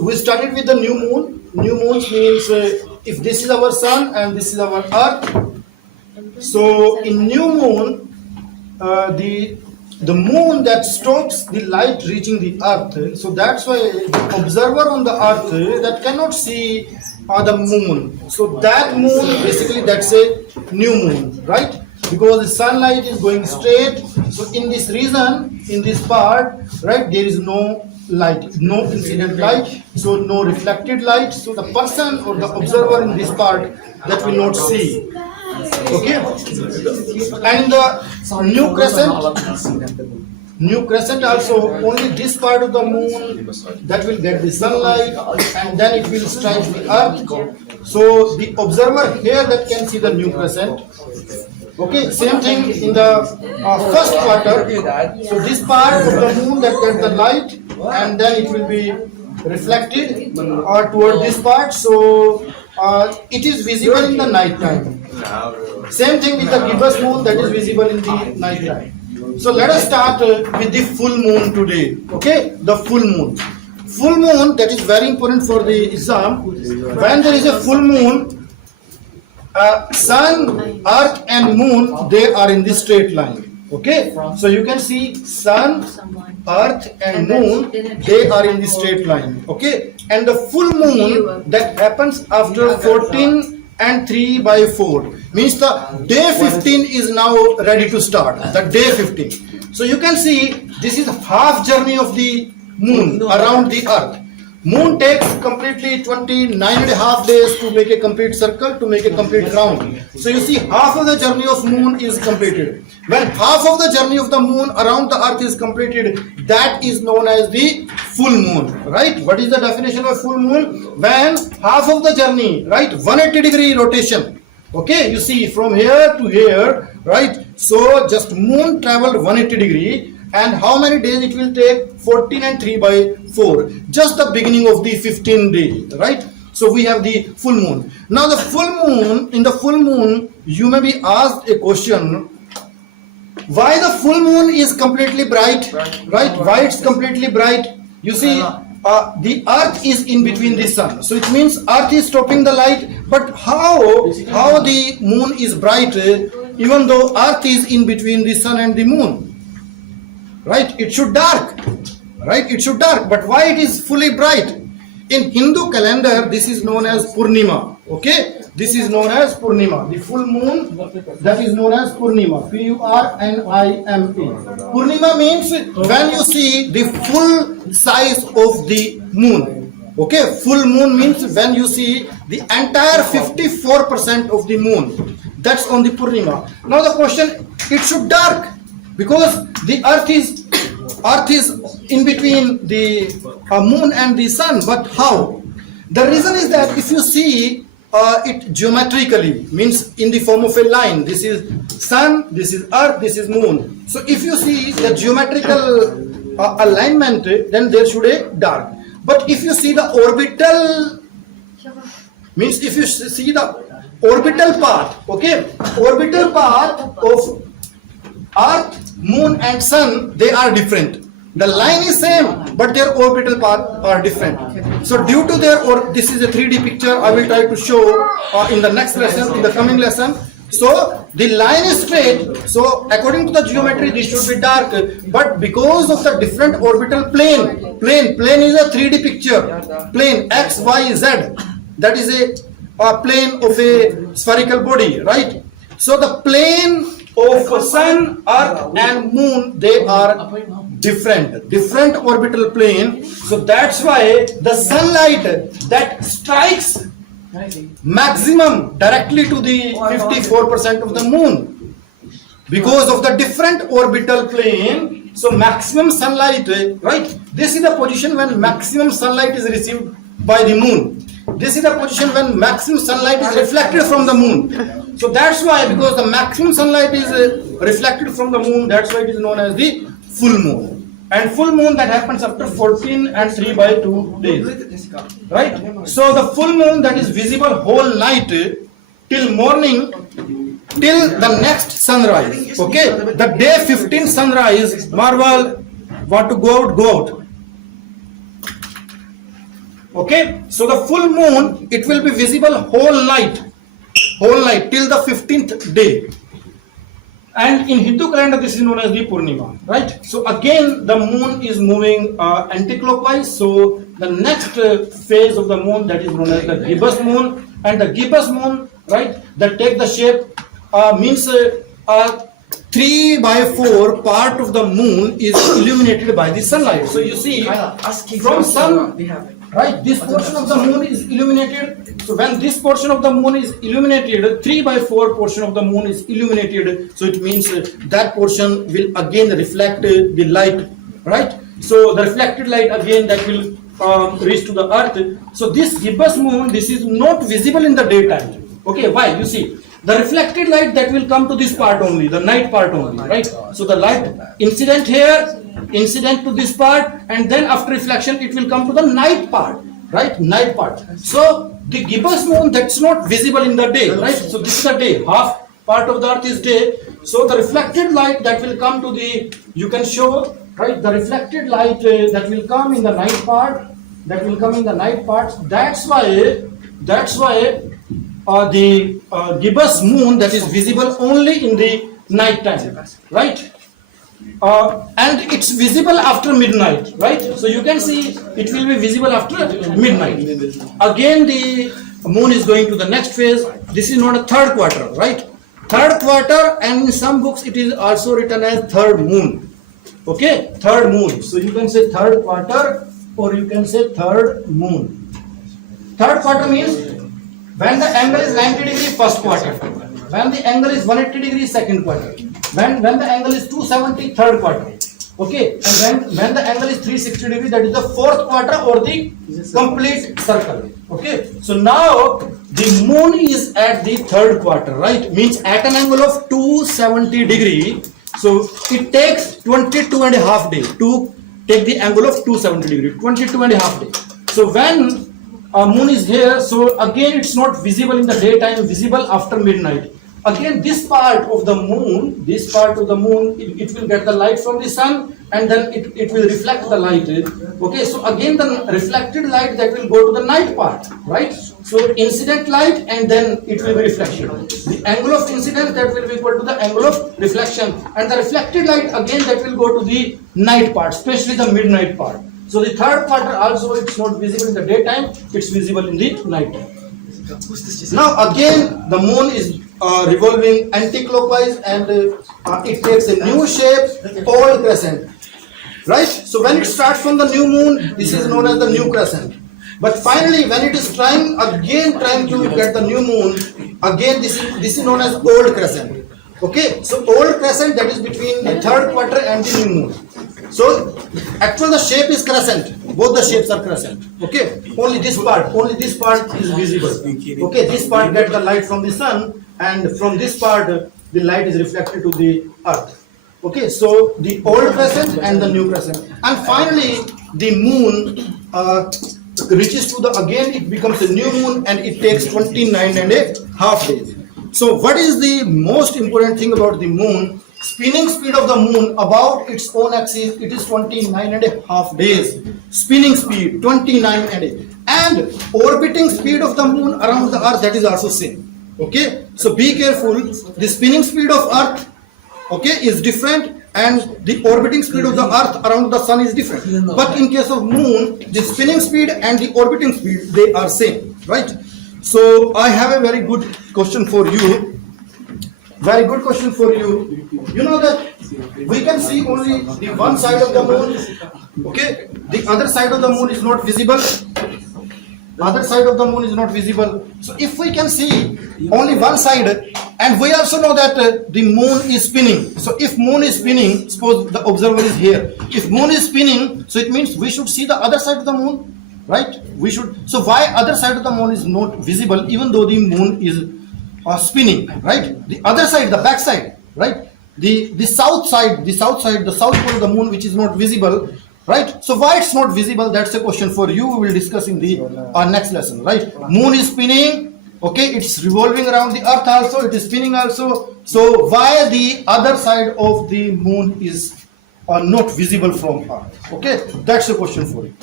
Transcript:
we started with the new moon. New moon means if this is our sun and this is our earth. So in new moon, the moon that stops the light reaching the earth. So that's why the observer on the earth that cannot see the moon. So that moon basically that's a new moon, right? Because the sunlight is going straight. So in this region, in this part, right, there is no light, no incident light, so no reflected light. So the person or the observer in this part that will not see. Okay, and the new crescent also only this part of the moon that will get the sunlight, and then it will strike the earth. So the observer here that can see the new crescent. Okay, same thing in the first quarter. So this part of the moon that gets the light, and then it will be reflected toward this part. So it is visible in the night time. Same thing with the gibbous moon that is visible in the night time. So let us start with the full moon today. Okay, the full moon. Full moon, that is very important for the exam. When there is a full moon, sun, earth and moon, they are in the straight line. Okay, so you can see sun, earth and moon, they are in the straight line. Okay, and the full moon that happens after 14 and 3 by 4 means the day 15 is now ready to start, the day 15. So you can see this is half journey of the moon around the earth. Moon takes completely 29.5 days to make a complete circle, to make a complete round. So you see half of the journey of moon is completed. When half of the journey of the moon around the earth is completed, that is known as the full moon, right? What is the definition of full moon? When half of the journey, right, 180-degree rotation. Okay, you see from here to here, right? So just moon traveled 180-degree. And how many days it will take? 14 and 3 by 4. Just the beginning of the 15 day, right? So we have the full moon. Now the full moon, in the full moon, you may be asked a question. Why the full moon is completely bright, right? Why it's completely bright? You see, the earth is in between the sun. So it means earth is stopping the light. But how the moon is bright even though earth is in between the sun and the moon? Right, it should dark, right? It should dark, but why it is fully bright? In Hindu calendar, this is known as Purnima. Okay, this is known as Purnima. The full moon that is known as Purnima. Purnima. Purnima means when you see the full size of the moon. Okay, full moon means when you see the entire 54% of the moon. That's on the Purnima. Now the question, it should dark. Because the earth is in between the moon and the sun, but how? The reason is that if you see it geometrically, means in the form of a line, this is sun, this is earth, this is moon. So if you see the geometrical alignment, then there should be dark. But if you see the orbital, means if you see the orbital path, okay, orbital path of earth, moon and sun, they are different. The line is same, but their orbital path are different. So due to their, or this is a 3D picture, I will try to show in the next lesson, in the coming lesson. So the line is straight, so according to the geometry this should be dark, but because of the different orbital plane is a 3D picture, plane X, Y, Z, that is a plane of a spherical body, right? So the plane of sun, earth and moon, they are different orbital plane. So that's why the sunlight that strikes maximum directly to the 54% of the moon, because of the different orbital plane. So maximum sunlight, right, this is the position when maximum sunlight is received by the moon. This is the position when maximum sunlight is reflected from the moon. So that's why, because the maximum sunlight is reflected from the moon, that's why it is known as the full moon. And full moon that happens after 14 and 3 by 2 days. Right? So the full moon that is visible whole night till morning, till the next sunrise. Okay? The day 15 sunrise, Marvel, want to go out, go out. Okay, so the full moon, it will be visible whole night till the 15th day. And in Hindu calendar, this is known as the Purnima, right? So again, the moon is moving anti-clockwise. So the next phase of the moon, that is known as the gibbous moon. And the gibbous moon, right, that take the shape means 3/4 part of the moon is illuminated by the sunlight. So you see, from sun, right, this portion of the moon is illuminated. So when this portion of the moon is illuminated, 3/4 portion of the moon is illuminated. So it means that portion will again reflect the light, right? So the reflected light again that will reach to the earth. So this gibbous moon, this is not visible in the daytime. Okay, why? You see, the reflected light that will come to this part only, the night part only, right? So the light incident here, incident to this part, and then after reflection it will come to the night part, right? Night part. So the gibbous moon, that's not visible in the day, right? So this is the day, half part of the earth is day. So the reflected light that will come to the, you can show, right, the reflected light that will come in the night part, that will come in the night part. That's why the gibbous moon, that is visible only in the night time, right? And it's visible after midnight, right? So you can see it will be visible after midnight. Again, the moon is going to the next phase. This is not a third quarter, right? Third quarter, and in some books it is also written as third moon. Okay, third moon. So you can say third quarter, or you can say third moon. Third quarter means when the angle is 90 degree, first quarter. When the angle is 180 degree, second quarter. When the angle is 270, third quarter. Okay, and when the angle is 360 degree, that is the fourth quarter or the complete circle. Okay, so now the moon is at the third quarter, right? Means at an angle of 270 degree. So it takes 22.5 days to take the angle of 270 degree, 22.5 days. So when moon is here, so again it's not visible in the daytime, visible after midnight. Again, this part of the moon, it will get the light from the sun, and then it will reflect the light. Okay, so again the reflected light that will go to the night part, right? So incident light, and then it will be reflection. The angle of incidence that will be equal to the angle of reflection, and the reflected light again that will go to the night part, especially the midnight part. So the third quarter also, it's not visible in the daytime, it's visible in the night time. Now again the moon is revolving anti-clockwise, and it takes a new shape, old crescent, right? So when it starts from the new moon, this is known as the new crescent. But finally, when it is trying to get the new moon, again this is known as old crescent. Okay, so old crescent, that is between the third quarter and the new moon. So actually the shape is crescent. Both the shapes are crescent. Okay, only this part is visible. Okay, this part gets the light from the sun, and from this part the light is reflected to the earth. Okay, so the old crescent and the new crescent, and finally the moon reaches to the, again it becomes a new moon, and it takes 29.5 days. So what is the most important thing about the moon? Spinning speed of the moon about its own axis, it is 29.5 days. Spinning speed 29.5, and orbiting speed of the moon around the earth, that is also same. Okay, so be careful. The spinning speed of earth, okay, is different, and the orbiting speed of the earth around the sun is different. But in case of moon, the spinning speed and the orbiting speed, they are same, right? So I have a very good question for you. Very good question for you. You know that we can see only the one side of the moon. Okay, the other side of the moon is not visible. Other side of the moon is not visible. So if we can see only one side, and we also know that the moon is spinning. So if moon is spinning, suppose the observer is here. If moon is spinning, so it means we should see the other side of the moon, right? We should. So why other side of the moon is not visible, even though the moon is spinning, right? The other side, the back side, right? The south side, the south pole of the moon, which is not visible, right? So why it's not visible? That's a question for you. We will discuss in the next lesson, right? Moon is spinning, okay? It's revolving around the earth also. It is spinning also. So why the other side of the moon is not visible from earth? Okay, that's a question for you.